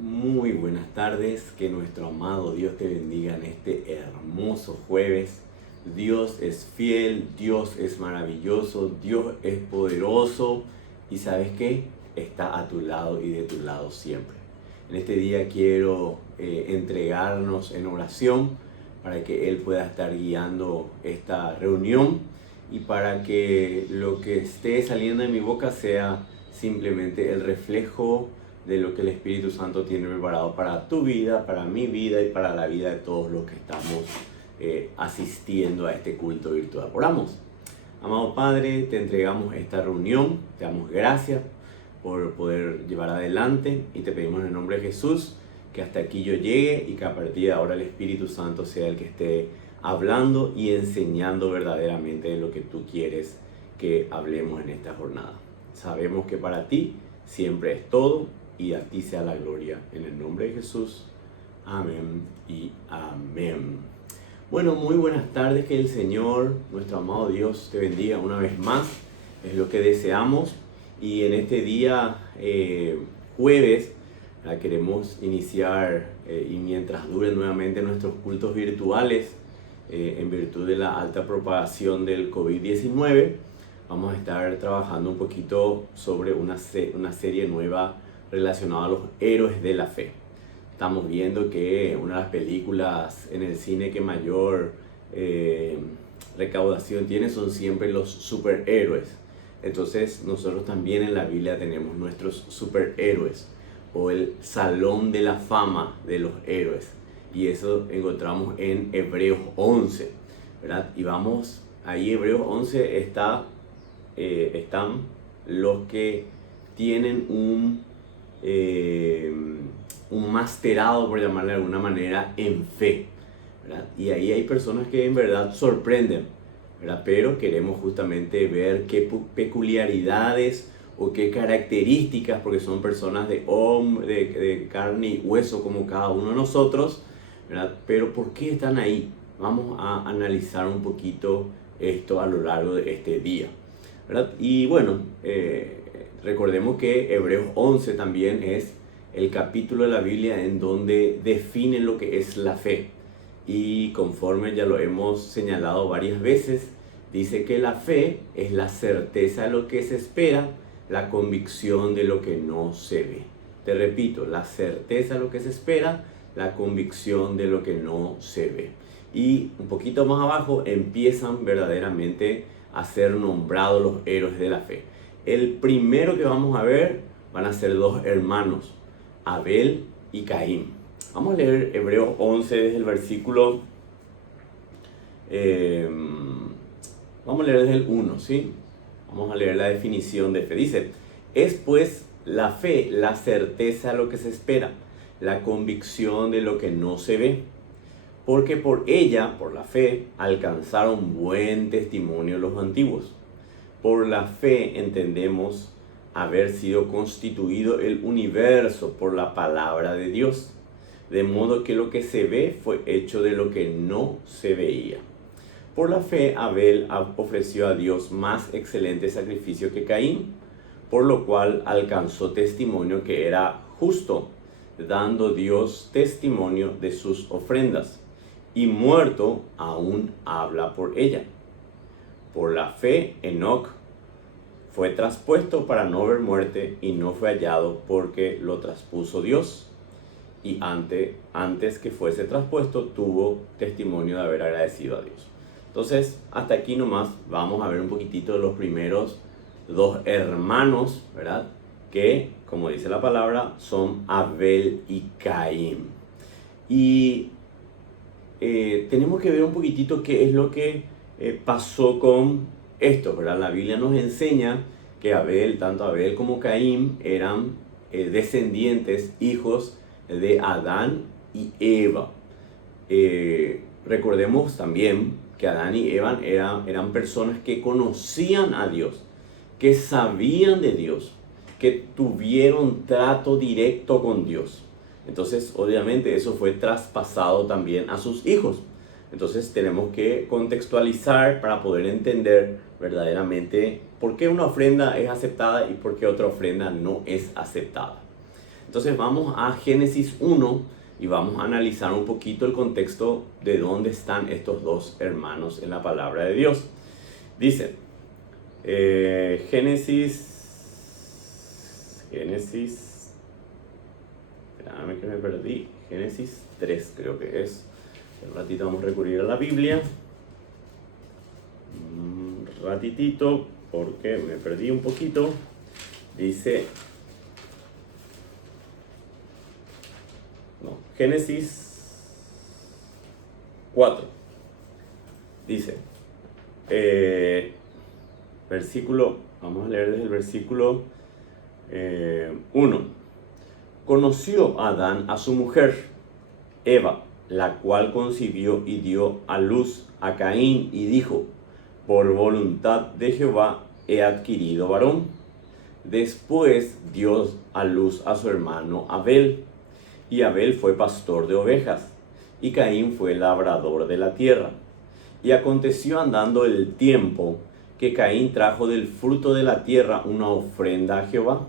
Muy buenas tardes, que nuestro amado Dios te bendiga en este hermoso jueves. Dios es fiel, Dios es maravilloso, Dios es poderoso y ¿sabes qué? Está a tu lado y de tu lado siempre. En este día quiero entregarnos en oración para que Él pueda estar guiando esta reunión y para que lo que esté saliendo de mi boca sea simplemente el reflejo de lo que el Espíritu Santo tiene preparado para tu vida, para mi vida y para la vida de todos los que estamos asistiendo a este culto virtual. Oramos. Amado Padre, te entregamos esta reunión, te damos gracias por poder llevar adelante y te pedimos en el nombre de Jesús que hasta aquí yo llegue y que a partir de ahora el Espíritu Santo sea el que esté hablando y enseñando verdaderamente de lo que tú quieres que hablemos en esta jornada. Sabemos que para ti siempre es todo y a ti sea la gloria. En el nombre de Jesús. Amén y amén. Bueno, muy buenas tardes. Que el Señor, nuestro amado Dios, te bendiga una vez más. Es lo que deseamos. Y en este día, jueves, queremos iniciar, y mientras duren nuevamente nuestros cultos virtuales, en virtud de la alta propagación del COVID-19, vamos a estar trabajando un poquito sobre una serie nueva relacionada a los héroes de la fe. Estamos viendo que una de las películas en el cine que mayor recaudación tiene son siempre los superhéroes. Entonces nosotros también en la Biblia tenemos nuestros superhéroes o el salón de la fama de los héroes. Y eso encontramos en Hebreos 11, ¿verdad? Y vamos, ahí Hebreos 11 están los que tienen un masterado, por llamarle de alguna manera, en fe, ¿verdad? Y ahí hay personas que en verdad sorprenden, ¿verdad? Pero queremos justamente ver qué peculiaridades o qué características, porque son personas de carne y hueso como cada uno de nosotros, ¿verdad? Pero ¿por qué están ahí? Vamos a analizar un poquito esto a lo largo de este día, ¿verdad? Y bueno, recordemos que Hebreos 11 también es el capítulo de la Biblia en donde define lo que es la fe. Y conforme ya lo hemos señalado varias veces, dice que la fe es la certeza de lo que se espera, la convicción de lo que no se ve. Te repito, la certeza de lo que se espera, la convicción de lo que no se ve. Y un poquito más abajo empiezan verdaderamente a ser nombrados los héroes de la fe. El primero que vamos a ver van a ser dos hermanos, Abel y Caín. Vamos a leer Hebreos 11 desde el versículo, vamos a leer desde el 1, ¿sí? Vamos a leer la definición de fe. Dice, es pues la fe, la certeza de lo que se espera, la convicción de lo que no se ve. Porque por ella, por la fe, alcanzaron buen testimonio los antiguos. Por la fe entendemos haber sido constituido el universo por la palabra de Dios, de modo que lo que se ve fue hecho de lo que no se veía. Por la fe Abel ofreció a Dios más excelente sacrificio que Caín, por lo cual alcanzó testimonio que era justo, dando Dios testimonio de sus ofrendas, y muerto aún habla por ella. Por la fe Enoc fue traspuesto para no ver muerte y no fue hallado porque lo traspuso Dios. Y antes que fuese traspuesto tuvo testimonio de haber agradecido a Dios. Entonces, hasta aquí nomás vamos a ver un poquitito de los primeros dos hermanos, ¿verdad? Que, como dice la palabra, son Abel y Caín. Y tenemos que ver un poquitito qué es lo que pasó con esto, ¿verdad? La Biblia nos enseña que tanto Abel como Caín eran descendientes, hijos de Adán y Eva. Recordemos también que Adán y Eva eran personas que conocían a Dios, que sabían de Dios, que tuvieron trato directo con Dios. Entonces, obviamente, eso fue traspasado también a sus hijos. Entonces, tenemos que contextualizar para poder entender verdaderamente por qué una ofrenda es aceptada y por qué otra ofrenda no es aceptada. Entonces vamos a Génesis 1 y vamos a analizar un poquito el contexto de dónde están estos dos hermanos en la palabra de Dios. Dice, espérame que me perdí, Génesis 3 creo que es. Un ratito vamos a recurrir a la Biblia. Un ratitito, porque me perdí un poquito. Dice, Génesis 4. Dice, vamos a leer desde el versículo 1. Conoció Adán a su mujer, Eva, la cual concibió y dio a luz a Caín y dijo, por voluntad de Jehová he adquirido varón. Después dio a luz a su hermano Abel, y Abel fue pastor de ovejas, y Caín fue labrador de la tierra. Y aconteció andando el tiempo que Caín trajo del fruto de la tierra una ofrenda a Jehová.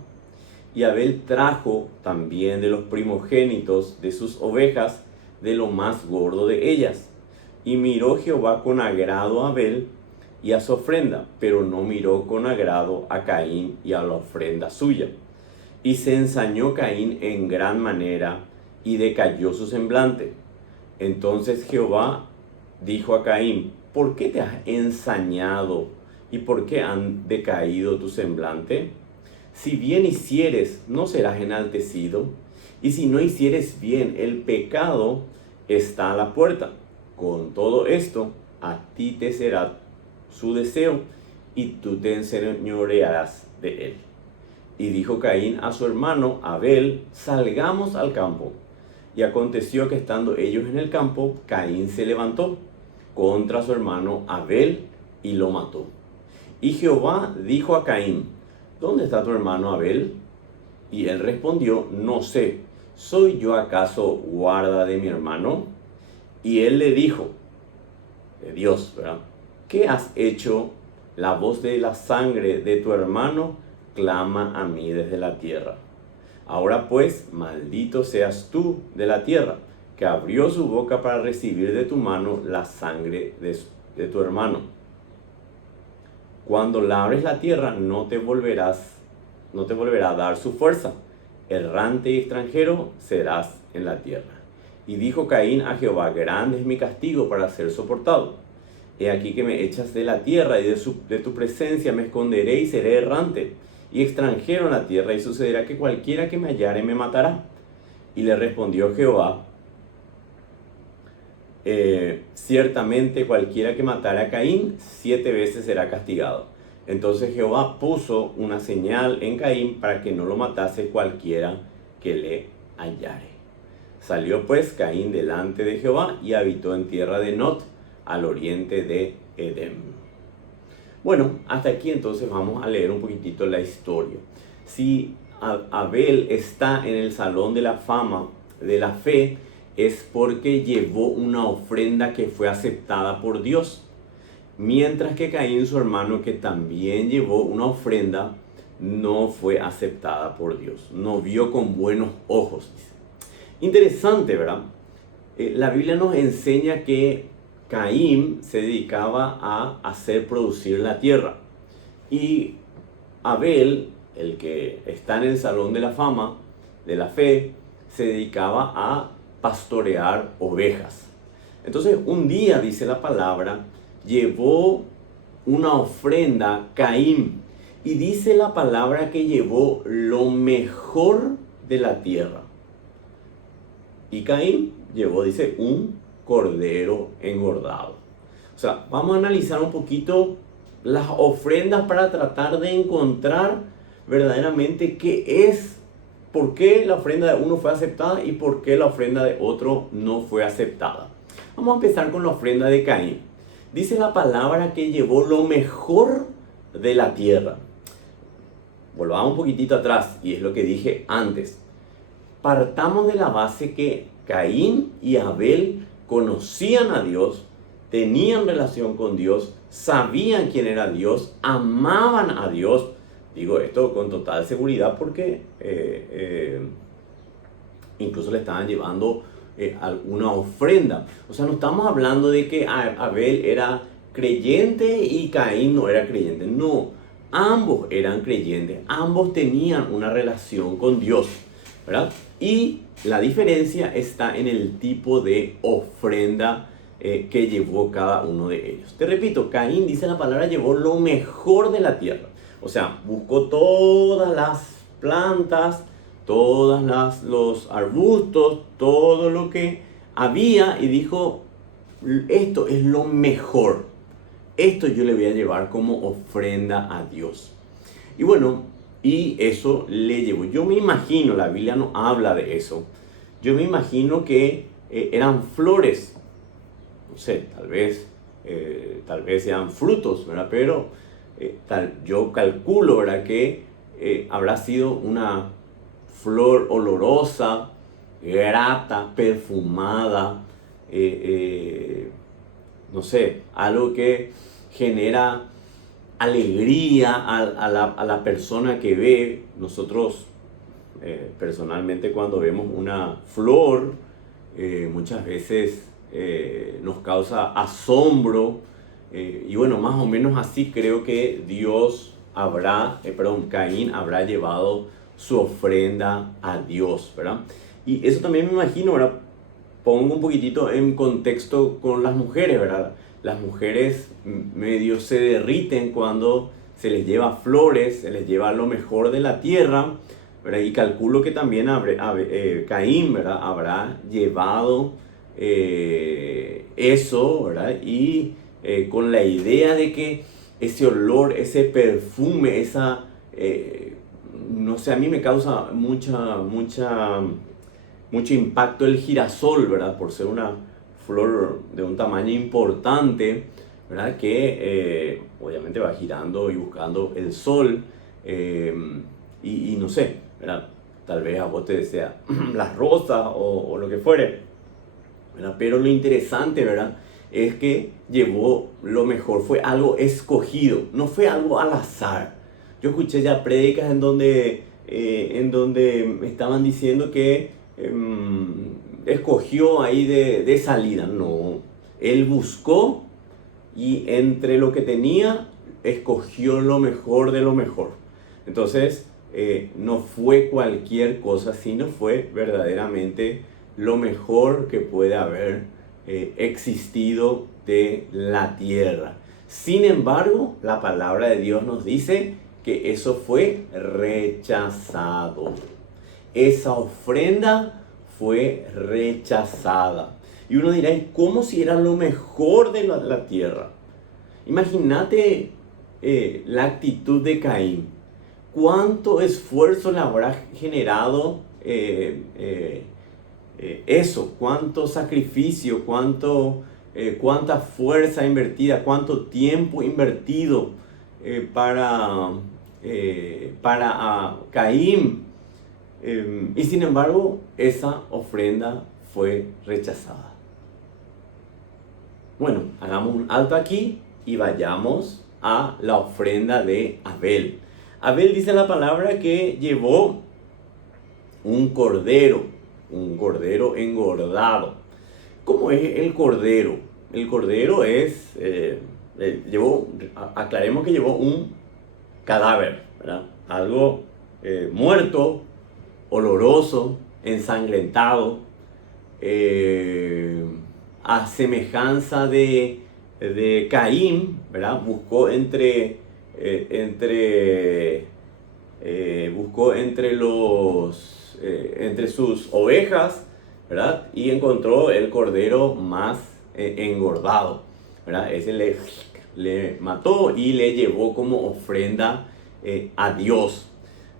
Y Abel trajo también de los primogénitos de sus ovejas, de lo más gordo de ellas. Y miró Jehová con agrado a Abel y a su ofrenda, pero no miró con agrado a Caín y a la ofrenda suya. Y se ensañó Caín en gran manera, y decayó su semblante. Entonces Jehová dijo a Caín, ¿por qué te has ensañado y por qué han decaído tu semblante? Si bien hicieres, no serás enaltecido, y si no hicieres bien, el pecado está a la puerta. Con todo esto, a ti te será su deseo, y tú te enseñorearás de él. Y dijo Caín a su hermano Abel, salgamos al campo. Y aconteció que estando ellos en el campo, Caín se levantó contra su hermano Abel y lo mató. Y Jehová dijo a Caín, ¿dónde está tu hermano Abel? Y él respondió, no sé, ¿soy yo acaso guarda de mi hermano? Y él le dijo, de Dios, ¿verdad? ¿Qué has hecho? La voz de la sangre de tu hermano clama a mí desde la tierra. Ahora pues, maldito seas tú de la tierra, que abrió su boca para recibir de tu mano la sangre de tu hermano. Cuando labres la tierra, no te volverá a dar su fuerza. Errante y extranjero serás en la tierra. Y dijo Caín a Jehová, grande es mi castigo para ser soportado. He aquí que me echas de la tierra y de tu presencia me esconderé y seré errante y extranjero en la tierra, y sucederá que cualquiera que me hallare me matará. Y le respondió Jehová, ciertamente cualquiera que matare a Caín 7 veces será castigado. Entonces Jehová puso una señal en Caín para que no lo matase cualquiera que le hallare. Salió pues Caín delante de Jehová y habitó en tierra de Nod, al oriente de Edén. Bueno, hasta aquí entonces vamos a leer un poquitito la historia. Si Abel está en el salón de la fama de la fe, es porque llevó una ofrenda que fue aceptada por Dios. Mientras que Caín, su hermano, que también llevó una ofrenda, no fue aceptada por Dios. No vio con buenos ojos. Interesante, ¿verdad? La Biblia nos enseña que Caín se dedicaba a hacer producir la tierra. Y Abel, el que está en el salón de la fama, de la fe, se dedicaba a pastorear ovejas. Entonces, un día, dice la palabra, llevó una ofrenda Caín. Y dice la palabra que llevó lo mejor de la tierra. Y Caín llevó, dice, un cordero engordado. O sea, vamos a analizar un poquito las ofrendas para tratar de encontrar verdaderamente qué es, por qué la ofrenda de uno fue aceptada y por qué la ofrenda de otro no fue aceptada. Vamos a empezar con la ofrenda de Caín. Dice la palabra que llevó lo mejor de la tierra. Volvamos un poquitito atrás, y es lo que dije antes. Partamos de la base que Caín y Abel conocían a Dios, tenían relación con Dios, sabían quién era Dios, amaban a Dios. Digo esto con total seguridad porque incluso le estaban llevando alguna ofrenda. O sea, no estamos hablando de que Abel era creyente y Caín no era creyente. No, ambos eran creyentes, ambos tenían una relación con Dios, ¿verdad? Y la diferencia está en el tipo de ofrenda que llevó cada uno de ellos. Te repito, Caín, dice la palabra, llevó lo mejor de la tierra. O sea, buscó todas las plantas, todos los arbustos, todo lo que había y dijo, esto es lo mejor. Esto yo le voy a llevar como ofrenda a Dios. Y bueno, y eso le llevó. Yo me imagino, la Biblia no habla de eso. Yo me imagino que eran flores. No sé, tal vez sean frutos, ¿verdad? Pero yo calculo, ¿verdad? Que habrá sido una flor olorosa, grata, perfumada, no sé, algo que genera alegría a la persona que ve. Nosotros personalmente cuando vemos una flor muchas veces nos causa asombro y bueno, más o menos así creo que Caín habrá llevado su ofrenda a Dios, ¿verdad? Y eso también me imagino, ¿verdad? Pongo un poquitito en contexto con las mujeres, ¿verdad? Las mujeres medio se derriten cuando se les lleva flores, se les lleva lo mejor de la tierra, ¿verdad? Y calculo que también Caín, ¿verdad? Habrá llevado eso, ¿verdad? Y con la idea de que ese olor, ese perfume, no sé, a mí me causa mucho impacto el girasol, ¿verdad? Por ser una flor de un tamaño importante, ¿verdad? Que obviamente va girando y buscando el sol. Y no sé, ¿verdad? Tal vez a vos te desea las rosas o lo que fuere, ¿verdad? Pero lo interesante, ¿verdad? Es que llevó lo mejor, fue algo escogido, no fue algo al azar. Yo escuché ya prédicas en donde me estaban diciendo que escogió ahí de salida. No, él buscó y entre lo que tenía escogió lo mejor de lo mejor. Entonces no fue cualquier cosa, sino fue verdaderamente lo mejor que puede haber existido de la tierra. Sin embargo, la palabra de Dios nos dice que eso fue rechazado. Esa ofrenda fue rechazada. Y uno dirá, ¿y cómo si era lo mejor de la tierra? Imagínate la actitud de Caín. ¿Cuánto esfuerzo le habrá generado eso? ¿Cuánto sacrificio? ¿Cuánta fuerza invertida? ¿Cuánto tiempo invertido para Caín? Y sin embargo, esa ofrenda fue rechazada. Bueno, hagamos un alto aquí y vayamos a la ofrenda de Abel. Abel, dice la palabra, que llevó un cordero engordado. ¿Cómo es el cordero? El cordero aclaremos que llevó un cadáver, ¿verdad? Algo muerto, oloroso, ensangrentado, a semejanza de Caín, ¿verdad? Buscó entre sus ovejas, ¿verdad? Y encontró el cordero más engordado, ¿verdad? Ese le mató y le llevó como ofrenda a Dios,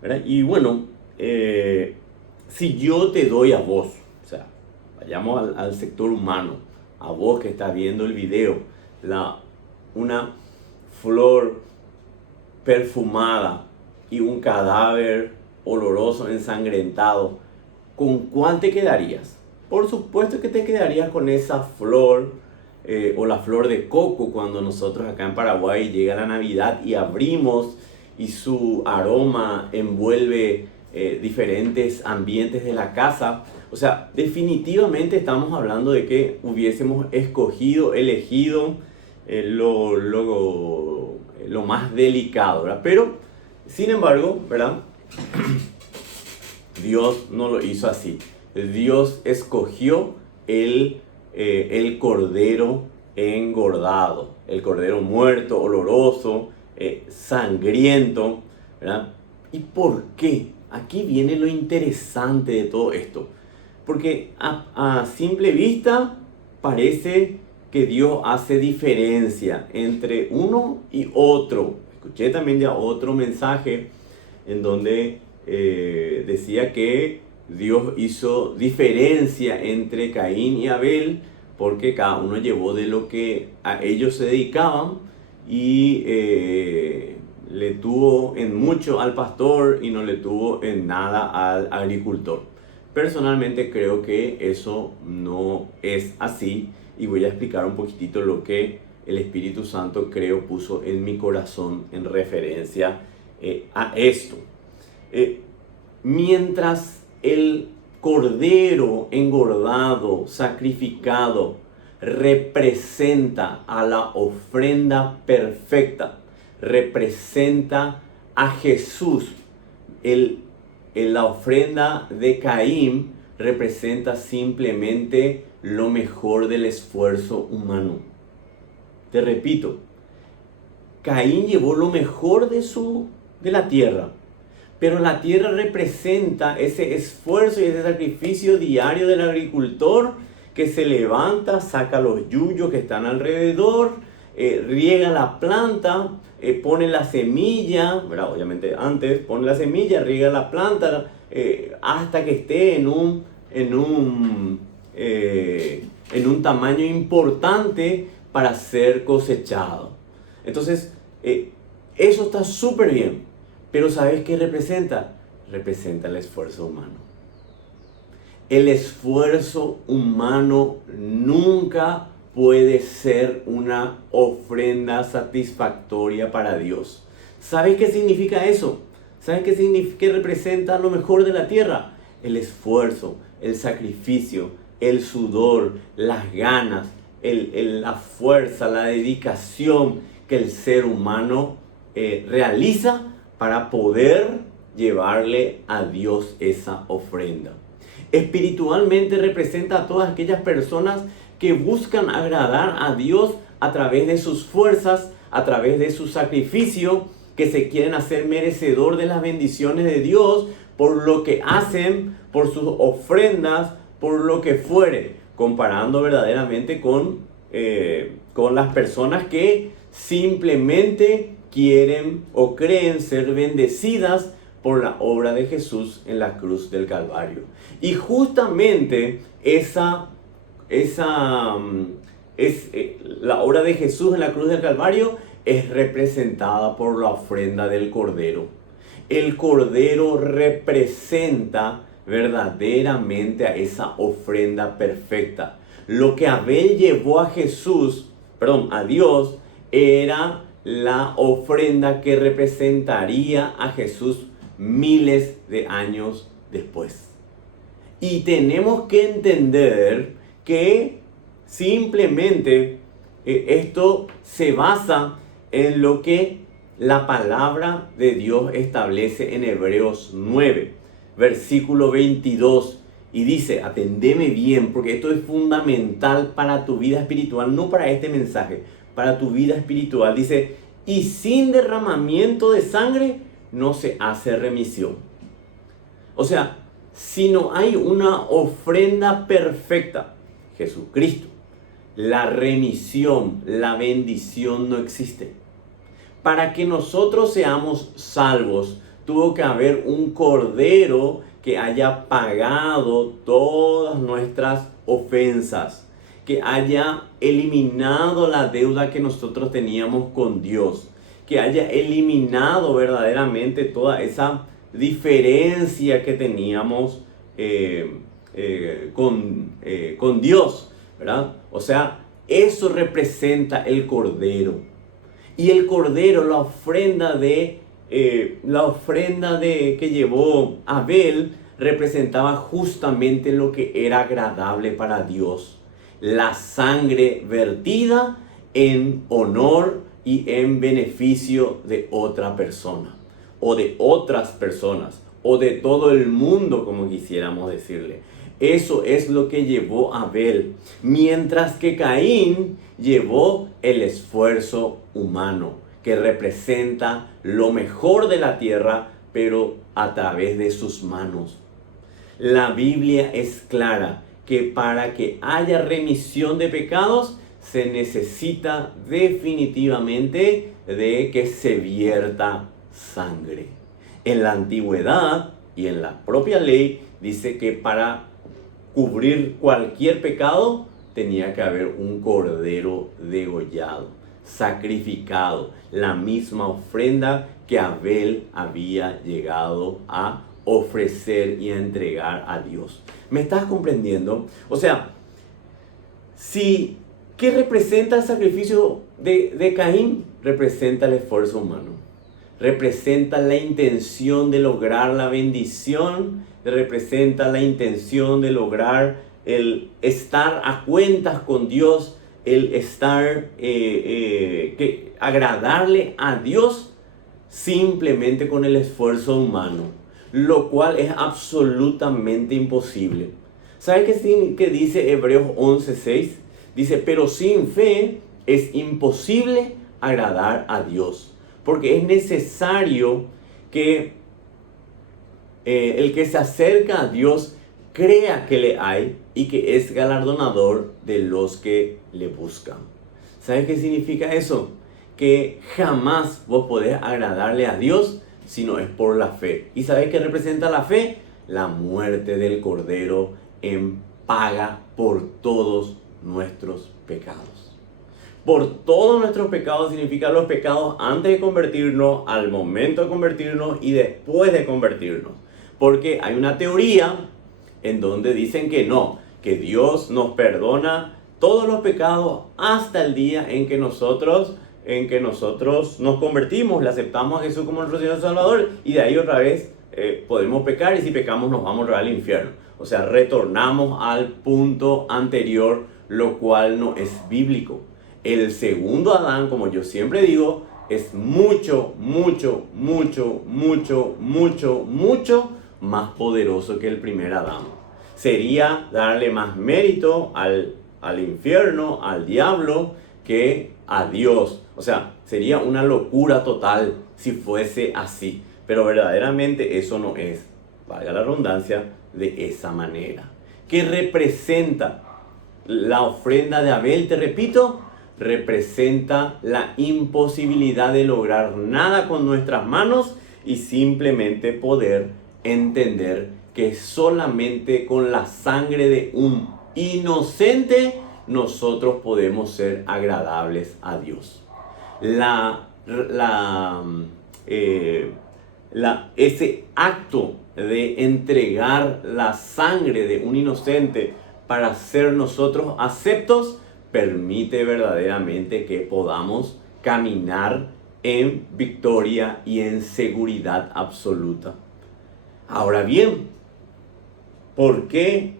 ¿verdad? Y bueno, si yo te doy a vos, o sea, vayamos al sector humano, a vos que estás viendo el video, una flor perfumada y un cadáver oloroso, ensangrentado, ¿con cuál te quedarías? Por supuesto que te quedarías con esa flor o la flor de coco cuando nosotros acá en Paraguay llega la Navidad y abrimos y su aroma envuelve diferentes ambientes de la casa. O sea, definitivamente estamos hablando de que hubiésemos escogido, elegido lo más delicado, ¿verdad? Pero, sin embargo, ¿verdad? Dios no lo hizo así. Dios escogió el cordero engordado, el cordero muerto, oloroso, sangriento, ¿verdad? ¿Y por qué? Aquí viene lo interesante de todo esto. Porque a simple vista parece que Dios hace diferencia entre uno y otro. Escuché también ya otro mensaje en donde decía que Dios hizo diferencia entre Caín y Abel porque cada uno llevó de lo que a ellos se dedicaban y le tuvo en mucho al pastor y no le tuvo en nada al agricultor. Personalmente creo que eso no es así y voy a explicar un poquitito lo que el Espíritu Santo creo puso en mi corazón en referencia a esto. Mientras el cordero engordado, sacrificado, representa a la ofrenda perfecta, representa a Jesús, la ofrenda de Caín representa simplemente lo mejor del esfuerzo humano. Te repito, Caín llevó lo mejor de la tierra, pero la tierra representa ese esfuerzo y ese sacrificio diario del agricultor que se levanta, saca los yuyos que están alrededor, riega la planta, pone la semilla, ¿verdad? Obviamente antes pone la semilla, riega la planta hasta que esté en un tamaño importante para ser cosechado. Entonces, eso está súper bien, pero ¿sabes qué representa? Representa el esfuerzo humano. El esfuerzo humano nunca puede ser una ofrenda satisfactoria para Dios. ¿Sabes qué significa eso? ¿Sabes qué representa lo mejor de la tierra? El esfuerzo, el sacrificio, el sudor, las ganas, la fuerza, la dedicación que el ser humano realiza para poder llevarle a Dios esa ofrenda. Espiritualmente representa a todas aquellas personas que buscan agradar a Dios a través de sus fuerzas, a través de su sacrificio, que se quieren hacer merecedor de las bendiciones de Dios por lo que hacen, por sus ofrendas, por lo que fuere, comparando verdaderamente con las personas que simplemente quieren o creen ser bendecidas por la obra de Jesús en la cruz del Calvario. Y justamente la obra de Jesús en la cruz del Calvario es representada por la ofrenda del Cordero. El Cordero representa verdaderamente a esa ofrenda perfecta. Lo que Abel llevó a Dios, era la ofrenda que representaría a Jesús miles de años después. Y tenemos que entender que simplemente esto se basa en lo que la palabra de Dios establece en Hebreos 9, versículo 22. Y dice, atendeme bien, porque esto es fundamental para tu vida espiritual, no para este mensaje, para tu vida espiritual. Dice, y sin derramamiento de sangre no se hace remisión. O sea, si no hay una ofrenda perfecta, Jesucristo, la remisión, la bendición no existe. Para que nosotros seamos salvos, tuvo que haber un cordero que haya pagado todas nuestras ofensas, que haya eliminado la deuda que nosotros teníamos con Dios, que haya eliminado verdaderamente toda esa diferencia que teníamos con Dios, ¿verdad? O sea, eso representa el Cordero. Y el Cordero, la ofrenda que llevó Abel, representaba justamente lo que era agradable para Dios. La sangre vertida en honor y en beneficio de otra persona, o de otras personas, o de todo el mundo, como quisiéramos decirle. Eso es lo que llevó a Abel, mientras que Caín llevó el esfuerzo humano, que representa lo mejor de la tierra, pero a través de sus manos. La Biblia es clara que para que haya remisión de pecados se necesita definitivamente de que se vierta sangre. En la antigüedad y en la propia ley dice que para cubrir cualquier pecado tenía que haber un cordero degollado, sacrificado, la misma ofrenda que Abel había llegado a ofrecer y a entregar a Dios. ¿Me estás comprendiendo? O sea, ¿qué representa el sacrificio de Caín? Representa el esfuerzo humano. Representa la intención de lograr la bendición, representa la intención de lograr el estar a cuentas con Dios, el estar, agradarle a Dios simplemente con el esfuerzo humano, lo cual es absolutamente imposible. ¿Sabe qué dice Hebreos 11:6? Dice, pero sin fe es imposible agradar a Dios, porque es necesario que el que se acerca a Dios crea que le hay y que es galardonador de los que le buscan. ¿Sabes qué significa eso? Que jamás vos podés agradarle a Dios si no es por la fe. ¿Y sabés qué representa la fe? La muerte del Cordero en paga por todos nuestros pecados. Por todos nuestros pecados significa los pecados antes de convertirnos, al momento de convertirnos y después de convertirnos. Porque hay una teoría en donde dicen que no, que Dios nos perdona todos los pecados hasta el día en que nosotros nos convertimos, le aceptamos a Jesús como nuestro Señor y Salvador, y de ahí otra vez podemos pecar, y si pecamos nos vamos al infierno. O sea, retornamos al punto anterior, lo cual no es bíblico. El segundo Adán, como yo siempre digo, es mucho más poderoso que el primer Adán. Sería darle más mérito al infierno, al diablo, que a Dios. O sea, sería una locura total si fuese así. Pero verdaderamente eso no es, valga la redundancia, de esa manera. ¿Qué representa la ofrenda de Abel? Te repito, representa la imposibilidad de lograr nada con nuestras manos y simplemente poder entender que solamente con la sangre de un inocente nosotros podemos ser agradables a Dios. Ese acto de entregar la sangre de un inocente para ser nosotros aceptos permite verdaderamente que podamos caminar en victoria y en seguridad absoluta. Ahora bien, ¿por qué?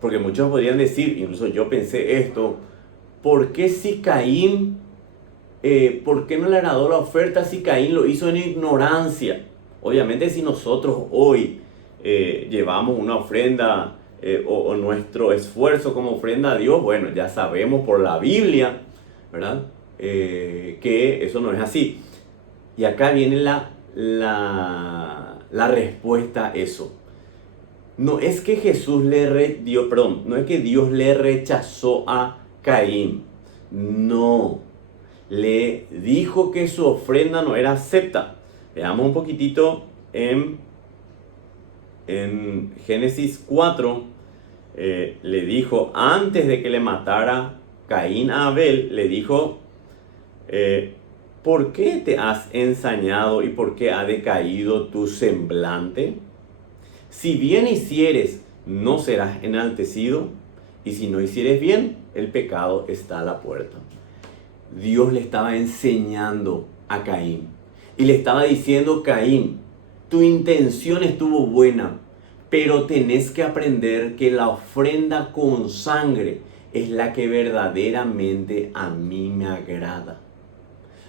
Porque muchos podrían decir, incluso yo pensé esto, ¿por qué si Caín, por qué no le agradó la oferta si Caín lo hizo en ignorancia? Obviamente si nosotros hoy llevamos una ofrenda o nuestro esfuerzo como ofrenda a Dios, bueno, ya sabemos por la Biblia, ¿verdad? Que eso no es así. Y acá viene la respuesta a eso. No es que no es que Dios le rechazó a Caín. No. Le dijo que su ofrenda no era acepta. Veamos un poquitito en Génesis 4. Le dijo, antes de que le matara Caín a Abel, le dijo, ¿por qué te has ensañado y por qué ha decaído tu semblante? Si bien hicieres, no serás enaltecido, y si no hicieres bien, el pecado está a la puerta. Dios le estaba enseñando a Caín y le estaba diciendo, Caín, tu intención estuvo buena, pero tenés que aprender que la ofrenda con sangre es la que verdaderamente a mí me agrada.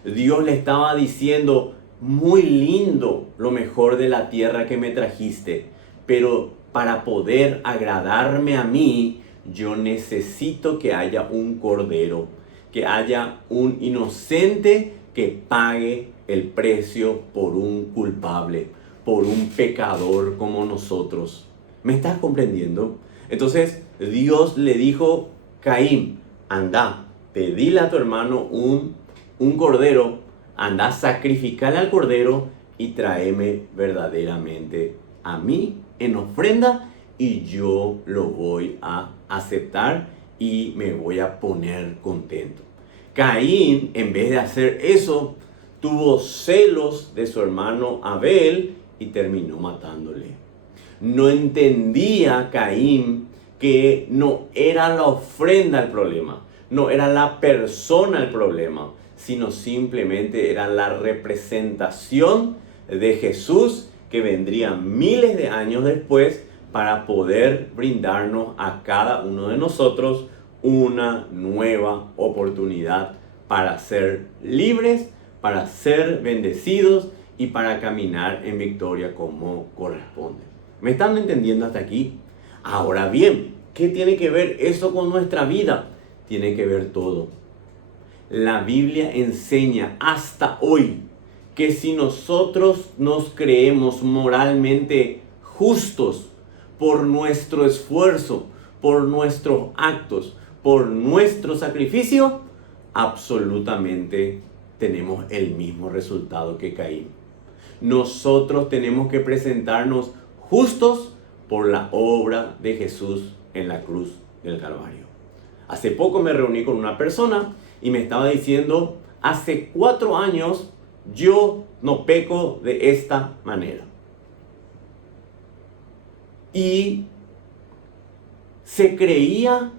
Dios le estaba diciendo, muy lindo lo mejor de la tierra que me trajiste, pero para poder agradarme a mí, yo necesito que haya un cordero, que haya un inocente que pague el precio por un culpable, por un pecador como nosotros. ¿Me estás comprendiendo? Entonces Dios le dijo, Caín, anda, pedile a tu hermano un cordero, anda, sacrificale al cordero y tráeme verdaderamente a mí en ofrenda y yo lo voy a aceptar y me voy a poner contento. Caín, en vez de hacer eso, tuvo celos de su hermano Abel y terminó matándole. No entendía Caín que no era la ofrenda el problema, no era la persona el problema, sino simplemente era la representación de Jesús que vendría miles de años después para poder brindarnos a cada uno de nosotros una nueva oportunidad para ser libres, para ser bendecidos y para caminar en victoria como corresponde. ¿Me están entendiendo hasta aquí? Ahora bien, ¿qué tiene que ver eso con nuestra vida? Tiene que ver todo. La Biblia enseña hasta hoy que si nosotros nos creemos moralmente justos por nuestro esfuerzo, por nuestros actos, por nuestro sacrificio, absolutamente tenemos el mismo resultado que Caín. Nosotros tenemos que presentarnos justos por la obra de Jesús en la cruz del Calvario. Hace poco me reuní con una persona y me estaba diciendo, hace 4 años yo no peco de esta manera. Y se creía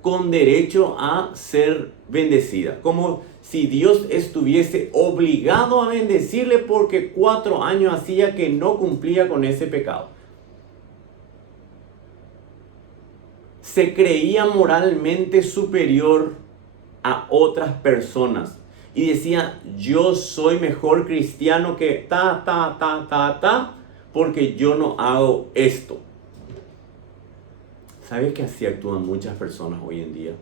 con derecho a ser bendecida, como si Dios estuviese obligado a bendecirle porque 4 años hacía que no cumplía con ese pecado. Se creía moralmente superior a otras personas y decía, yo soy mejor cristiano que porque yo no hago esto. ¿Sabes que así actúan muchas personas hoy en día?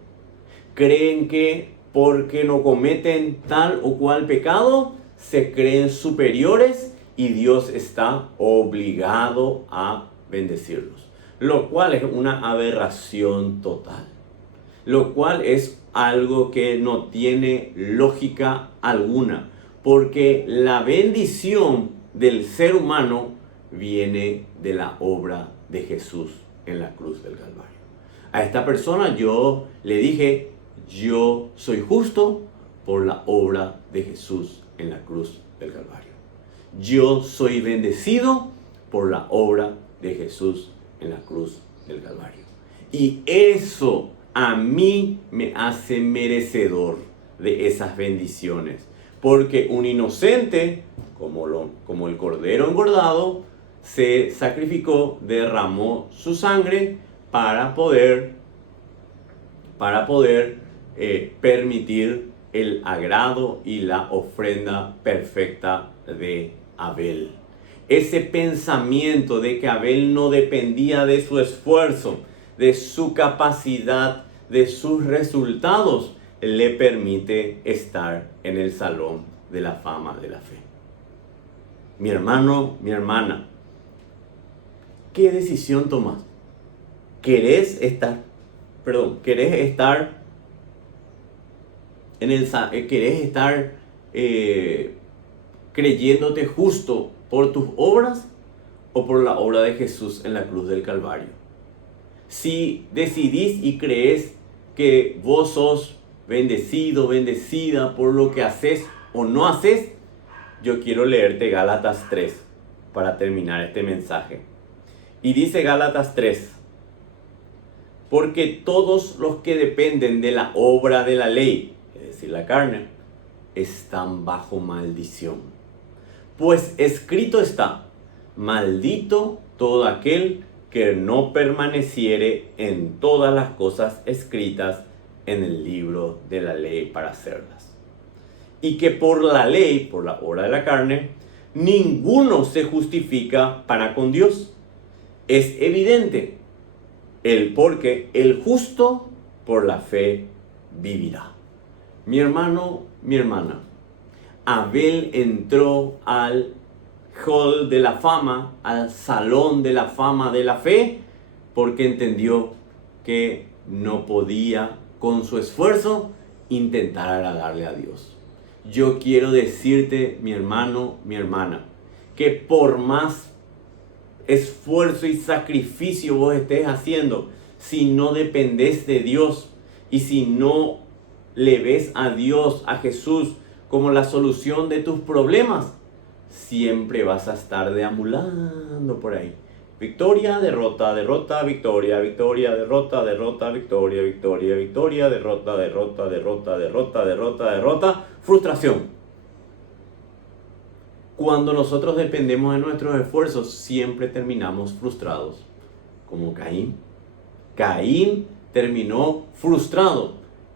Creen que porque no cometen tal o cual pecado, se creen superiores y Dios está obligado a bendecirlos. Lo cual es una aberración total. Lo cual es algo que no tiene lógica alguna. Porque la bendición del ser humano viene de la obra de Jesús en la cruz del Calvario. A esta persona yo le dije, yo soy justo por la obra de Jesús en la cruz del Calvario. Yo soy bendecido por la obra de Jesús en la cruz del Calvario. Y eso a mí me hace merecedor de esas bendiciones. Porque un inocente, como el cordero engordado, se sacrificó, derramó su sangre para poder permitir el agrado y la ofrenda perfecta de Abel. Ese pensamiento de que Abel no dependía de su esfuerzo, de su capacidad, de sus resultados, le permite estar en el salón de la fama de la fe. Mi hermano, mi hermana, ¿qué decisión tomas? ¿Querés estar creyéndote justo por tus obras o por la obra de Jesús en la cruz del Calvario? Si decidís y crees que vos sos bendecido, bendecida por lo que haces o no haces, yo quiero leerte Gálatas 3 para terminar este mensaje. Y dice Gálatas 3, porque todos los que dependen de la obra de la ley, es decir, la carne, están bajo maldición. Pues escrito está, maldito todo aquel que no permaneciere en todas las cosas escritas en el libro de la ley para hacerlas. Y que por la ley, por la obra de la carne, ninguno se justifica para con Dios. Es evidente porque el justo por la fe vivirá. Mi hermano, mi hermana, Abel entró al hall de la fama, al salón de la fama de la fe, porque entendió que no podía con su esfuerzo intentar agradarle a Dios. Yo quiero decirte, mi hermano, mi hermana, que por más esfuerzo y sacrificio vos estés haciendo, si no dependés de Dios y si no le ves a Dios, a Jesús, como la solución de tus problemas, siempre vas a estar deambulando por ahí. Victoria, derrota, derrota, victoria, victoria, derrota, derrota, victoria, victoria, victoria, derrota, derrota, derrota, derrota, derrota, derrota, frustración. Cuando nosotros dependemos de nuestros esfuerzos, siempre terminamos frustrados. Como Caín. Caín terminó frustrado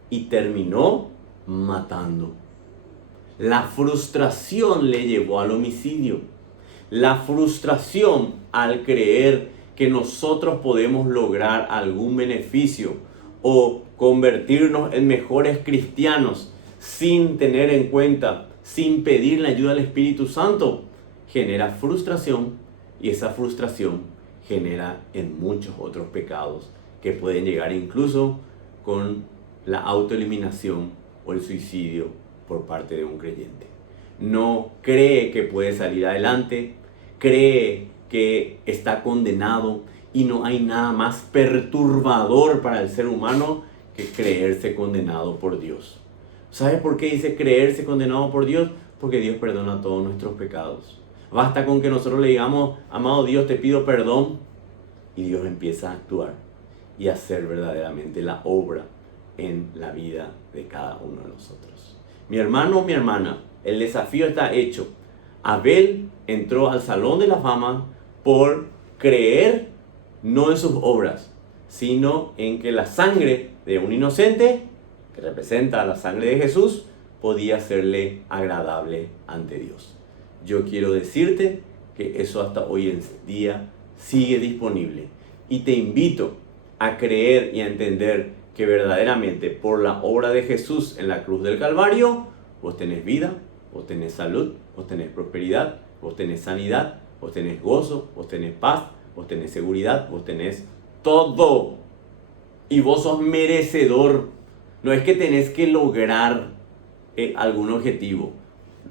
y terminó matando. La frustración le llevó al homicidio. La frustración al creer que nosotros podemos lograr algún beneficio o convertirnos en mejores cristianos sin tener en cuenta, sin pedir la ayuda del Espíritu Santo, genera frustración, y esa frustración genera en muchos otros pecados que pueden llegar incluso con la autoeliminación o el suicidio por parte de un creyente. No cree que puede salir adelante, cree que está condenado, y no hay nada más perturbador para el ser humano que creerse condenado por Dios. ¿Sabe por qué dice creerse condenado por Dios? Porque Dios perdona todos nuestros pecados. Basta con que nosotros le digamos, amado Dios, te pido perdón, y Dios empieza a actuar y a hacer verdaderamente la obra en la vida de cada uno de nosotros. Mi hermano, mi hermana, el desafío está hecho. Abel entró al salón de la fama por creer no en sus obras, sino en que la sangre de un inocente, que representa la sangre de Jesús, podía serle agradable ante Dios. Yo quiero decirte que eso hasta hoy en día sigue disponible, y te invito a creer y a entender que verdaderamente por la obra de Jesús en la cruz del Calvario, vos tenés vida, vos tenés salud, vos tenés prosperidad, vos tenés sanidad, vos tenés gozo, vos tenés paz, vos tenés seguridad, vos tenés todo. Y vos sos merecedor. No es que tenés que lograr algún objetivo.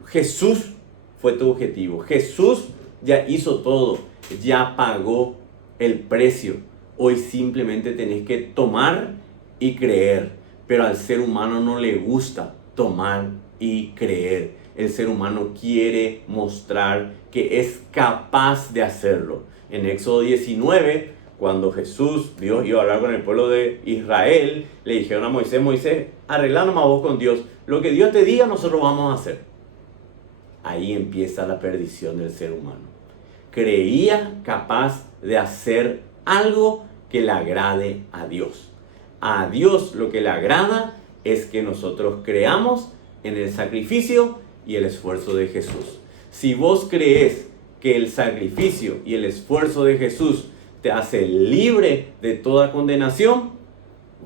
Jesús fue tu objetivo. Jesús ya hizo todo, ya pagó el precio. Hoy simplemente tenés que tomar y creer. Pero al ser humano no le gusta tomar y creer. El ser humano quiere mostrar que es capaz de hacerlo. En Éxodo 19, cuando Dios iba a hablar con el pueblo de Israel, le dijeron a Moisés, Moisés, arregla nomás vos con Dios. Lo que Dios te diga, nosotros vamos a hacer. Ahí empieza la perdición del ser humano. Creía capaz de hacer algo que le agrade a Dios. A Dios lo que le agrada es que nosotros creamos en el sacrificio y el esfuerzo de Jesús. Si vos crees que el sacrificio y el esfuerzo de Jesús te hace libre de toda condenación,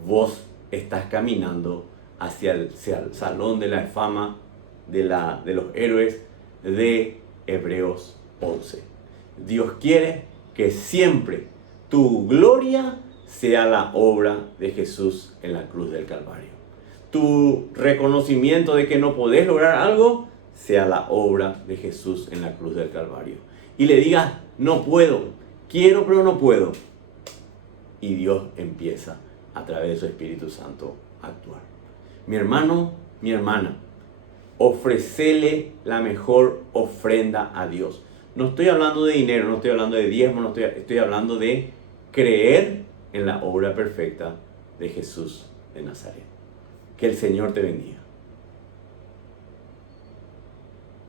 vos estás caminando hacia el salón de la fama de los héroes de Hebreos 11. Dios quiere que siempre tu gloria sea la obra de Jesús en la cruz del Calvario. Tu reconocimiento de que no podés lograr algo sea la obra de Jesús en la cruz del Calvario. Y le digas, no puedo, quiero pero no puedo. Y Dios empieza a través de su Espíritu Santo a actuar. Mi hermano, mi hermana, ofrecele la mejor ofrenda a Dios. No estoy hablando de dinero, no estoy hablando de diezmo, estoy hablando de creer en la obra perfecta de Jesús de Nazaret. Que el Señor te bendiga.